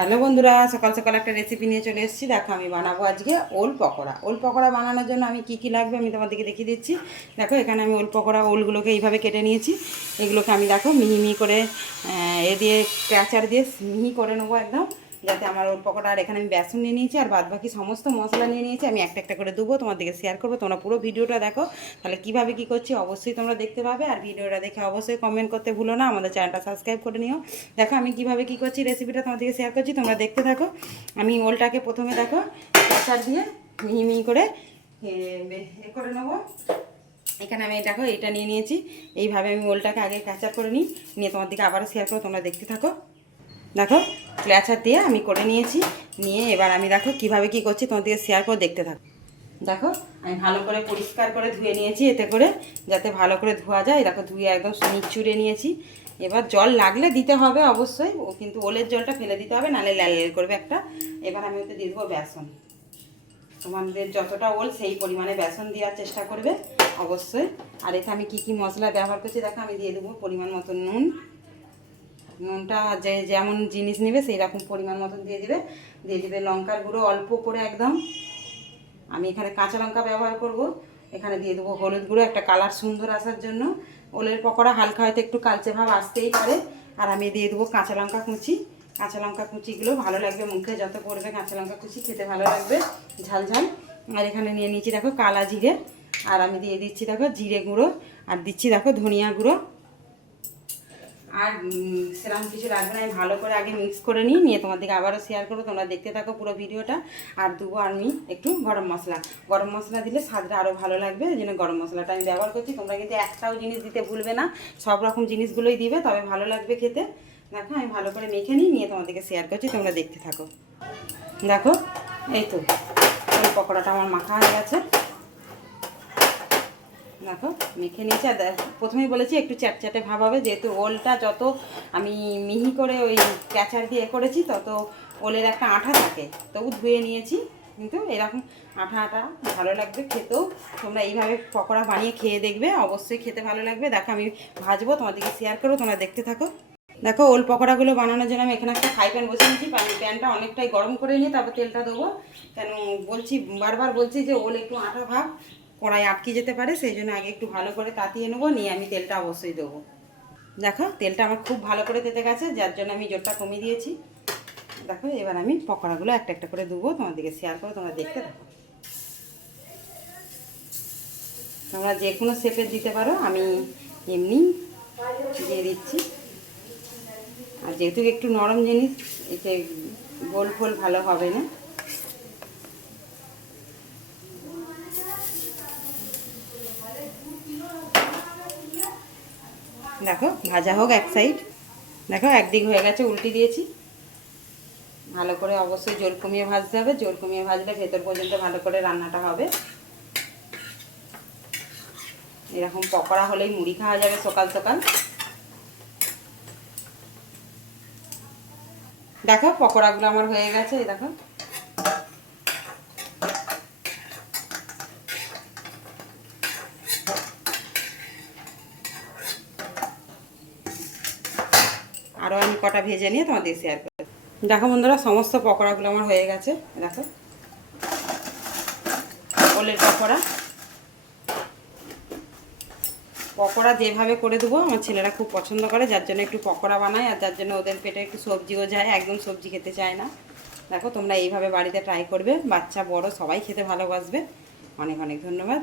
Hello বন্ধুরা, সকাল সকাল একটা রেসিপি নিয়ে চলে এসেছি। দেখো আমি বানাবো আজকে ওল পকোড়া। ওল পকোড়া বানানোর জন্য আমি কি লাগবে আমি তোমাদেরকে দেখিয়ে দিচ্ছি। দেখো এখানে আমি ওল পকোড়া ওলগুলোকে এইভাবে কেটে নিয়েছি। এগুলোকে আমি দেখো মিহি মিহি করে এ দিয়ে ক্র্যাচার দিয়ে মিহি করে নেবো একদম, যাতে আমার ওল পকোড়া। আর এখানে আমি বেসন নিয়ে নিয়েছি আর বাদ বাকি সমস্ত মশলা নিয়ে নিয়েছি। আমি একটা একটা করে দেবো, তোমাদেরকে শেয়ার করবো। তোমরা পুরো ভিডিওটা দেখো, তাহলে কীভাবে কী করছি অবশ্যই তোমরা দেখতে পাবে। আর ভিডিওটা দেখে অবশ্যই কমেন্ট করতে ভুলো না, আমাদের চ্যানেলটা সাবস্ক্রাইব করে নিও। দেখো আমি কীভাবে কী করছি, রেসিপিটা তোমাদেরকে শেয়ার করছি, তোমরা দেখতে থাকো। আমি ওলটাকে প্রথমে দেখো প্রেসার দিয়ে মিহি মিহি করে করে নেবো। এখানে আমি দেখো এটা নিয়ে নিয়েছি। এইভাবে আমি ওলটাকে আগে ক্যাচার করে নিয়ে তোমার দিকে আবারও শেয়ার করো, তোমরা দেখতে থাকো। দেখো ক্ল্যাচার দিয়ে আমি করে নিয়েছি। নিয়ে এবার আমি দেখো কিভাবে কি করছি তোমার দিকে শেয়ার করে দেখতে থাকো। দেখো আমি ভালো করে পরিষ্কার করে ধুয়ে নিয়েছি, এতে করে যাতে ভালো করে ধোয়া যায়। দেখো ধুয়ে একদম নিচুড়ে নিয়েছি। এবার জল লাগলে দিতে হবে অবশ্যই, ও কিন্তু ওলের জলটা ফেলে দিতে হবে, নাহলে লাল লাল করবে একটা। এবার আমি ওতে দিয়ে দেবো বেসন। তোমাদের যতটা ওল সেই পরিমাণে বেসন দেওয়ার চেষ্টা করবে অবশ্যই। আর এতে আমি কি মশলা ব্যবহার করছি দেখো, আমি দিয়ে দেবো পরিমাণ মতো নুন। নুনটা যে যেমন জিনিস নেবে সেই রকম পরিমাণ মতন দিয়ে দিবে লঙ্কার গুঁড়ো অল্প করে একদম। আমি এখানে কাঁচা লঙ্কা ব্যবহার করব। এখানে দিয়ে দেবো হলুদ গুঁড়ো, একটা কালার সুন্দর আসার জন্য। ওলের পকোড়া হালকা হয়তো একটু কালচে ভাব আসতেই পারে। আর আমি দিয়ে দেবো কাঁচা লঙ্কা কুচি। কাঁচা লঙ্কা কুচিগুলো ভালো লাগবে, মুখে যত পড়বে কাঁচা লঙ্কা কুচি খেতে ভালো লাগবে, ঝাল ঝাল। আর এখানে নিয়ে নিয়েছি দেখো কালা জিরে। আর আমি দিয়ে দিচ্ছি দেখো জিরে গুঁড়ো। আর দিচ্ছি দেখো ধনিয়া গুঁড়ো। আর সেরকম কিছু লাগবে না। আমি ভালো করে আগে মিক্স করে নিয়ে তোমাদেরকে আবারও শেয়ার করবো, তোমরা দেখতে থাকো পুরো ভিডিওটা। আর দেবো আমি একটু গরম মশলা। গরম মশলা দিলে স্বাদটা আরও ভালো লাগবে, ওই জন্য গরম মশলাটা আমি ব্যবহার করছি। তোমরা কিন্তু একটাও জিনিস দিতে ভুলবে না, সব রকম জিনিসগুলোই দিবে, তবে ভালো লাগবে খেতে। দেখো আমি ভালো করে মেখে নিয়ে তোমাদেরকে শেয়ার করছি, তোমরা দেখতে থাকো। দেখো এই তো পকোড়াটা আমার মাখা হয়ে গেছে। দেখো মেখে নিয়েছি। আর প্রথমেই বলেছি একটু চ্যাটচ্যাটে ভাব হবে, যেহেতু ওলটা যত আমি মিহি করে ওই ক্যাচার দিয়ে করেছি তত ওলের একটা আঠা থাকে। তবু ধুয়ে নিয়েছি, কিন্তু এরকম আঠা আঠা ভালো লাগবে খেতেও। তোমরা এইভাবে পকোড়া বানিয়ে খেয়ে দেখবে, অবশ্যই খেতে ভালো লাগবে। দেখো আমি ভাজবো, তোমাদেরকে শেয়ার করবো, তোমরা দেখতে থাকো। দেখো ওল পকোড়াগুলো বানানোর জন্য আমি এখানে একটা ফ্রাই প্যান বসে নিয়েছি। প্যানটা অনেকটাই গরম করে নিয়ে তারপর তেলটা দেবো। কেন বলছি, বারবার বলছি যে ওল একটু আঠা ভাব কড়াই আটকে যেতে পারে, সেই জন্য আগে একটু ভালো করে তাতিয়ে নেবো, নিয়ে আমি তেলটা অবশ্যই দেবো। দেখো তেলটা আমার খুব ভালো করে তেতে গেছে, যার জন্য আমি জোরটা কমিয়ে দিয়েছি। দেখো এবার আমি পকোড়াগুলো একটা একটা করে দেবো, তোমাদেরকে শেয়ার করো, তোমরা দেখতে থাকো। তোমরা যে কোনো শেপের দিতে পারো, আমি এমনি দিয়ে দিচ্ছি। আর যেহেতু একটু নরম জিনিস, এতে গোল ফোল ভালো হবে না। দেখো ভাজা হোক এক সাইড। দেখো একদিক হয়ে গেছে, উল্টে দিয়েছি। ভালো করে অবশ্যই জোর কমিয়ে ভাজতে হবে, জোর কমিয়ে ভাজলে ভেতর পর্যন্ত ভালো করে রান্নাটা হবে। এরকম পকোড়া হলেই মুড়ি খাওয়া যাবে সকাল সকাল। দেখো পকোড়াগুলো আমার হয়ে গেছে, এই দেখো। আরও আমি কটা ভেজে নিয়ে তোমাদের শেয়ার করব। দেখো বন্ধুরা সমস্ত পকোড়াগুলো আমার হয়ে গেছে। দেখো ওলের পকোড়া। পকোড়া যেভাবে করে দেবো আমার ছেলেরা খুব পছন্দ করে, যার জন্য একটু পকোড়া বানায়। আর যার জন্য ওদের পেটে একটু সবজিও যায়, একদম সবজি খেতে চায় না। দেখো তোমরা এইভাবে বাড়িতে ট্রাই করবে, বাচ্চা বড় সবাই খেতে ভালোবাসবে। অনেক অনেক ধন্যবাদ।